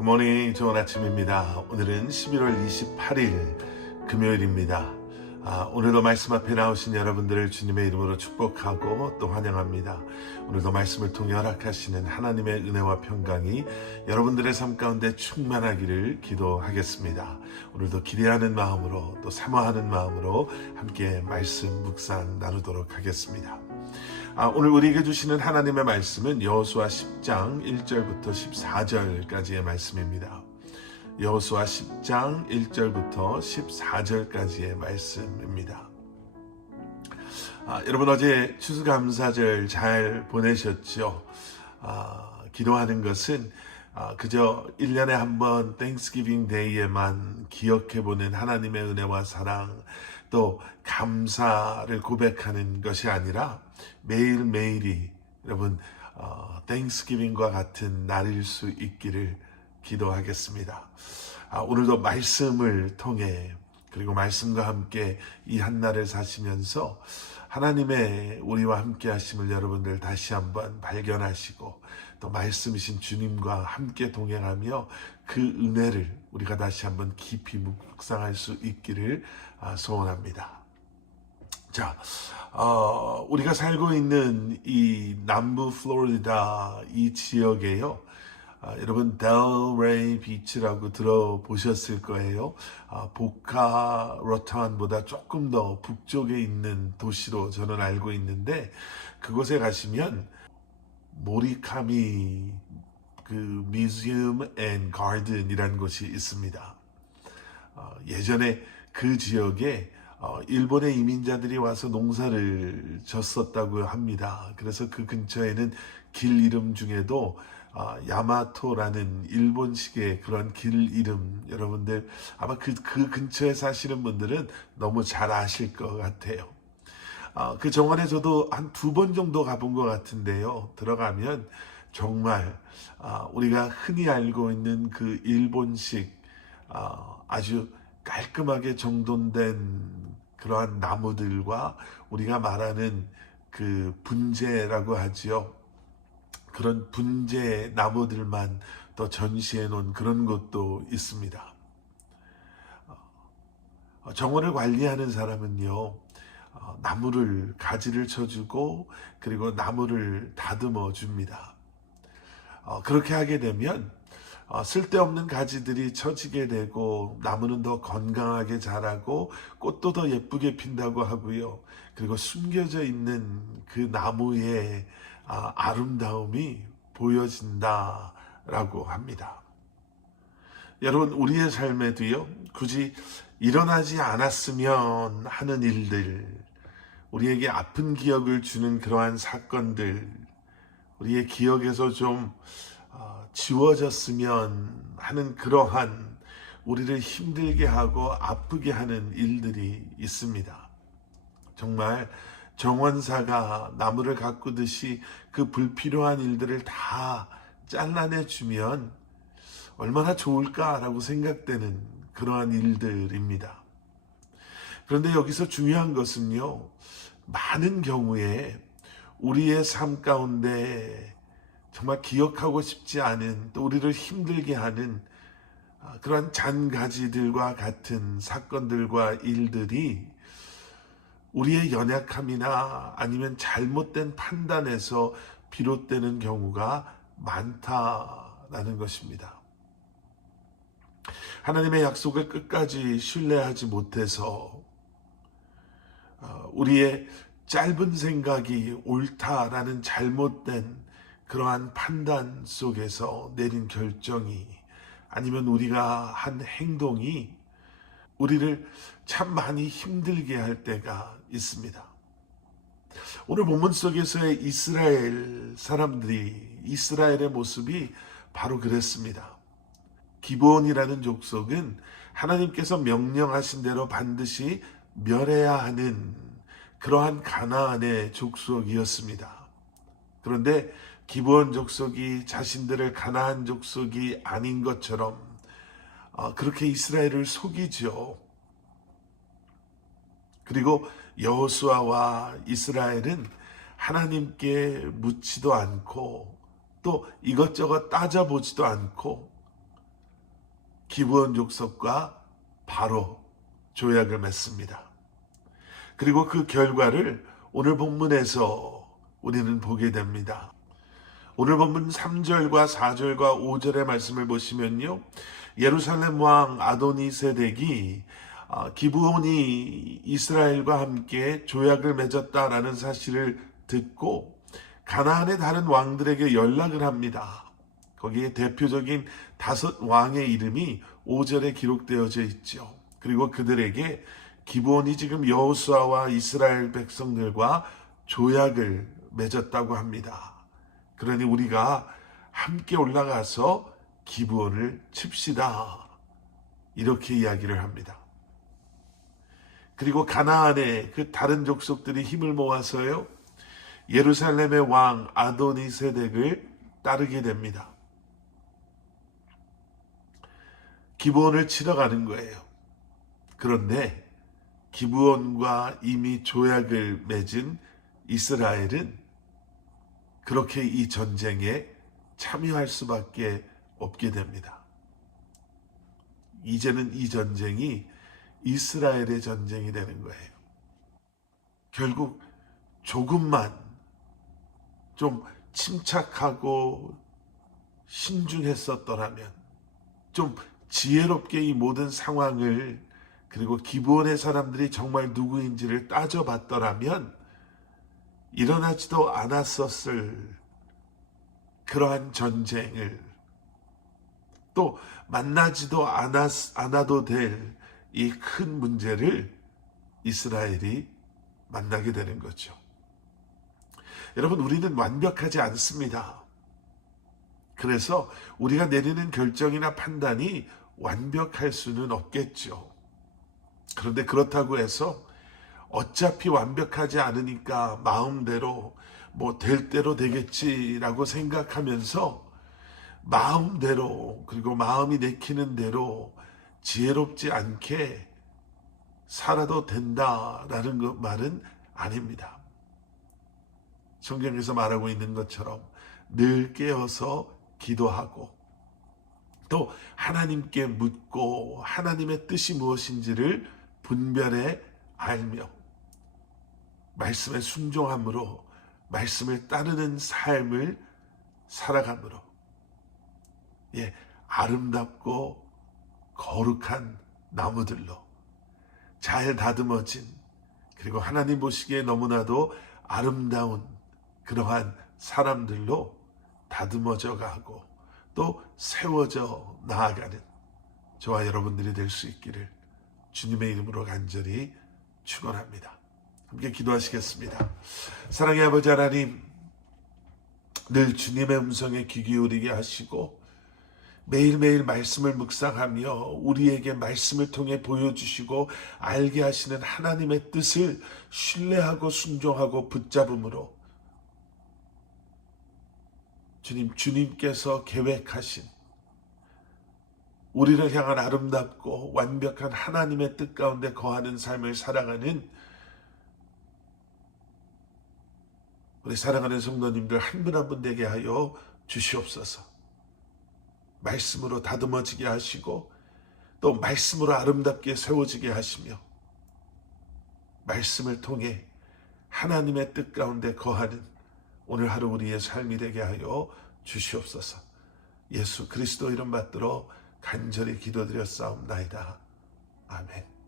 굿모닝, 좋은 아침입니다. 오늘은 11월 28일 금요일입니다. 오늘도 말씀 앞에 나오신 여러분들을 주님의 이름으로 축복하고 또 환영합니다. 오늘도 말씀을 통해 허락하시는 하나님의 은혜와 평강이 여러분들의 삶 가운데 충만하기를 기도하겠습니다. 오늘도 기대하는 마음으로 또 사모하는 마음으로 함께 말씀 묵상 나누도록 하겠습니다. 오늘 우리에게 주시는 하나님의 말씀은 여호수아 10장 1절부터 14절까지의 말씀입니다. 여호수아 10장 1절부터 14절까지의 말씀입니다. 여러분 어제 추수감사절 잘 보내셨죠? 기도하는 것은 그저 1년에 한 번 땡스기빙 데이에만 기억해보는 하나님의 은혜와 사랑 또 감사를 고백하는 것이 아니라 매일매일이 여러분 땡스기빙과 같은 날일 수 있기를 기도하겠습니다. 오늘도 말씀을 통해 그리고 말씀과 함께 이 한날을 사시면서 하나님의 우리와 함께 하심을 여러분들 다시 한번 발견하시고 또 말씀이신 주님과 함께 동행하며 그 은혜를 우리가 다시 한번 깊이 묵상할 수 있기를 소원합니다. 자, 우리가 살고 있는 이 남부 플로리다 이 지역에요. 여러분 델레이 비치라고 들어보셨을 거예요. 보카 러탄보다 조금 더 북쪽에 있는 도시로 저는 알고 있는데 그곳에 가시면 모리카미 그 뮤지엄 앤 가든이라는 곳이 있습니다. 예전에 그 지역에 일본의 이민자들이 와서 농사를 졌었다고 합니다. 그래서 그 근처에는 길 이름 중에도 야마토라는 일본식의 그런 길 이름 여러분들 아마 그 근처에 사시는 분들은 너무 잘 아실 것 같아요. 그 정원에 저도 한 2번 정도 가본 것 같은데요. 들어가면 정말 우리가 흔히 알고 있는 그 일본식 아주 깔끔하게 정돈된 그러한 나무들과 우리가 말하는 그 분재라고 하지요. 그런 분재 나무들만 또 전시해 놓은 그런 곳도 있습니다. 정원을 관리하는 사람은요, 나무를 가지를 쳐주고 그리고 나무를 다듬어 줍니다. 그렇게 하게 되면 쓸데없는 가지들이 처지게 되고 나무는 더 건강하게 자라고 꽃도 더 예쁘게 핀다고 하고요. 그리고 숨겨져 있는 그 나무의 아름다움이 보여진다라고 합니다. 여러분 우리의 삶에도요. 굳이 일어나지 않았으면 하는 일들, 우리에게 아픈 기억을 주는 그러한 사건들, 우리의 기억에서 좀 지워졌으면 하는 그러한 우리를 힘들게 하고 아프게 하는 일들이 있습니다. 정말 정원사가 나무를 가꾸듯이 그 불필요한 일들을 다 잘라내주면 얼마나 좋을까라고 생각되는 그러한 일들입니다. 그런데 여기서 중요한 것은요, 많은 경우에 우리의 삶 가운데 정말 기억하고 싶지 않은 또 우리를 힘들게 하는 그러한 잔가지들과 같은 사건들과 일들이 우리의 연약함이나 아니면 잘못된 판단에서 비롯되는 경우가 많다라는 것입니다. 하나님의 약속을 끝까지 신뢰하지 못해서 우리의 짧은 생각이 옳다라는 잘못된 그러한 판단 속에서 내린 결정이 아니면 우리가 한 행동이 우리를 참 많이 힘들게 할 때가 있습니다. 오늘 본문 속에서의 이스라엘 사람들이 이스라엘의 모습이 바로 그랬습니다. 기브온이라는 족속은 하나님께서 명령하신 대로 반드시 멸해야 하는 그러한 가나안의 족속이었습니다. 그런데 기브온 족속이 자신들을 가나안 족속이 아닌 것처럼 그렇게 이스라엘을 속이죠. 그리고 여호수아와 이스라엘은 하나님께 묻지도 않고 또 이것저것 따져보지도 않고 기브온 족속과 바로 조약을 맺습니다. 그리고 그 결과를 오늘 본문에서 우리는 보게 됩니다. 오늘 본문 3절과 4절과 5절의 말씀을 보시면요, 예루살렘 왕 아도니세덱이 기브온이 이스라엘과 함께 조약을 맺었다라는 사실을 듣고 가나안의 다른 왕들에게 연락을 합니다. 거기에 대표적인 5 왕의 이름이 5절에 기록되어져 있죠. 그리고 그들에게 기브온이 지금 여호수아와 이스라엘 백성들과 조약을 맺었다고 합니다. 그러니 우리가 함께 올라가서 기브온을 칩시다. 이렇게 이야기를 합니다. 그리고 가나안의 그 다른 족속들이 힘을 모아서요, 예루살렘의 왕 아도니세덱을 따르게 됩니다. 기브온을 치러 가는 거예요. 그런데 기브온과 이미 조약을 맺은 이스라엘은 그렇게 이 전쟁에 참여할 수밖에 없게 됩니다. 이제는 이 전쟁이 이스라엘의 전쟁이 되는 거예요. 결국 조금만 좀 침착하고 신중했었더라면, 좀 지혜롭게 이 모든 상황을, 그리고 기브온의 사람들이 정말 누구인지를 따져봤더라면 일어나지도 않았었을 그러한 전쟁을, 또 만나지도 않아도 될 이 큰 문제를 이스라엘이 만나게 되는 거죠. 여러분, 우리는 완벽하지 않습니다. 그래서 우리가 내리는 결정이나 판단이 완벽할 수는 없겠죠. 그런데 그렇다고 해서 어차피 완벽하지 않으니까 마음대로 될 대로 되겠지라고 생각하면서 마음대로, 그리고 마음이 내키는 대로 지혜롭지 않게 살아도 된다라는 그 말은 아닙니다. 성경에서 말하고 있는 것처럼 늘 깨어서 기도하고, 또 하나님께 묻고 하나님의 뜻이 무엇인지를 분별해 알며 말씀에 순종함으로, 말씀을 따르는 삶을 살아감으로, 아름답고 거룩한 나무들로 잘 다듬어진, 그리고 하나님 보시기에 너무나도 아름다운 그러한 사람들로 다듬어져 가고 또 세워져 나아가는 저와 여러분들이 될 수 있기를 주님의 이름으로 간절히 축원합니다. 함께 기도하시겠습니다. 사랑의 아버지 하나님, 늘 주님의 음성에 귀 기울이게 하시고 매일매일 말씀을 묵상하며 우리에게 말씀을 통해 보여주시고 알게 하시는 하나님의 뜻을 신뢰하고 순종하고 붙잡음으로 주님께서 계획하신 우리를 향한 아름답고 완벽한 하나님의 뜻 가운데 거하는 삶을 살아가는 우리 사랑하는 성도님들 한 분 한 분 되게 하여 주시옵소서. 말씀으로 다듬어지게 하시고 또 말씀으로 아름답게 세워지게 하시며 말씀을 통해 하나님의 뜻 가운데 거하는 오늘 하루 우리의 삶이 되게 하여 주시옵소서. 예수 그리스도 이름 받들어 간절히 기도드렸사옵나이다. 아멘.